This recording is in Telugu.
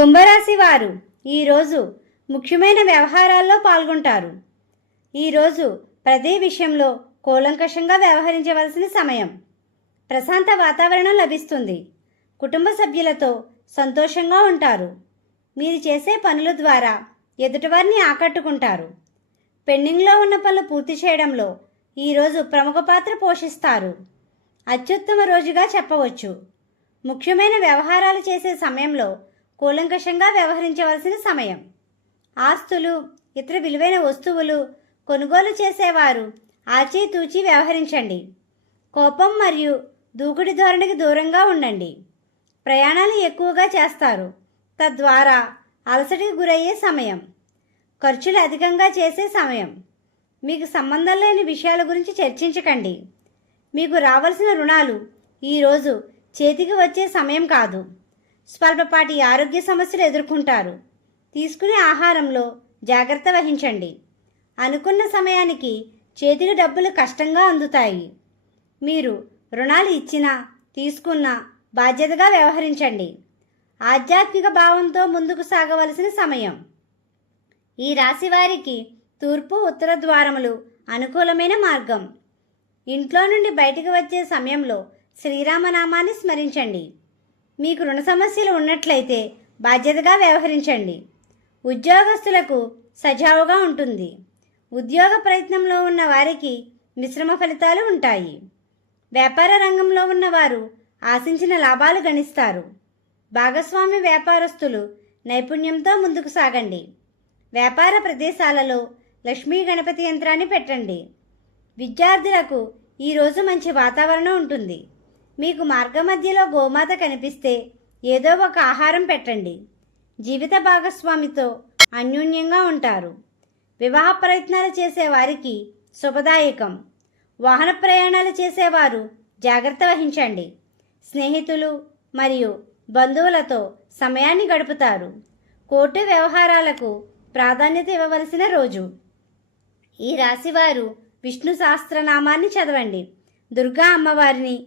కుంభరాశి వారు ఈరోజు ముఖ్యమైన వ్యవహారాల్లో పాల్గొంటారు. ఈరోజు ప్రతి విషయంలో కూలంకషంగా వ్యవహరించవలసిన సమయం. ప్రశాంత వాతావరణం లభిస్తుంది. కుటుంబ సభ్యులతో సంతోషంగా ఉంటారు. మీరు చేసే పనుల ద్వారా ఎదుటివారిని ఆకట్టుకుంటారు. పెండింగ్లో ఉన్న పనులు పూర్తి చేయడంలో ఈరోజు ప్రముఖ పాత్ర పోషిస్తారు. అత్యుత్తమ రోజుగా చెప్పవచ్చు. ముఖ్యమైన వ్యవహారాలు చేసే సమయంలో కూలంకషంగా వ్యవహరించవలసిన సమయం. ఆస్తులు ఇతర విలువైన వస్తువులు కొనుగోలు చేసేవారు ఆచితూచి వ్యవహరించండి. కోపం మరియు దూకుడి ధోరణికి దూరంగా ఉండండి. ప్రయాణాలు ఎక్కువగా చేస్తారు. తద్వారా అలసటికి గురయ్యే సమయం. ఖర్చులు అధికంగా చేసే సమయం. మీకు సంబంధం లేని విషయాల గురించి చర్చించకండి. మీకు రావాల్సిన రుణాలు ఈరోజు చేతికి వచ్చే సమయం కాదు. స్వల్పపాటి ఆరోగ్య సమస్యలు ఎదుర్కొంటారు. తీసుకునే ఆహారంలో జాగ్రత్త వహించండి. అనుకున్న సమయానికి చేతికి డబ్బులు కష్టంగా అందుతాయి. మీరు రుణాలు ఇచ్చినా తీసుకున్నా బాధ్యతగా వ్యవహరించండి. ఆధ్యాత్మిక భావంతో ముందుకు సాగవలసిన సమయం. ఈ రాశి వారికి తూర్పు ఉత్తర ద్వారములు అనుకూలమైన మార్గం. ఇంట్లో నుండి బయటకు వచ్చే సమయంలో శ్రీరామనామాన్ని స్మరించండి. మీకు రుణ సమస్యలు ఉన్నట్లయితే బాధ్యతగా వ్యవహరించండి. ఉద్యోగస్తులకు సజావుగా ఉంటుంది. ఉద్యోగ ప్రయత్నంలో ఉన్న వారికి మిశ్రమ ఫలితాలు ఉంటాయి. వ్యాపార రంగంలో ఉన్నవారు ఆశించిన లాభాలు గణిస్తారు. భాగస్వామి వ్యాపారస్తులు నైపుణ్యంతో ముందుకు సాగండి. వ్యాపార ప్రదేశాలలో లక్ష్మీ గణపతి యంత్రాన్ని పెట్టండి. విద్యార్థులకు ఈరోజు మంచి వాతావరణం ఉంటుంది. మీకు మార్గమధ్యలో గోమాత కనిపిస్తే ఏదో ఒక ఆహారం పెట్టండి. జీవిత భాగస్వామితో అన్యోన్యంగా ఉంటారు. వివాహ ప్రయత్నాలు చేసేవారికి శుభదాయకం. వాహన ప్రయాణాలు చేసేవారు జాగ్రత్త వహించండి. స్నేహితులు మరియు బంధువులతో సమయాన్ని గడుపుతారు. కోర్టు వ్యవహారాలకు ప్రాధాన్యత ఇవ్వవలసిన రోజు. ఈ రాశివారు విష్ణు సహస్రనామాన్ని చదవండి. దుర్గా అమ్మవారిని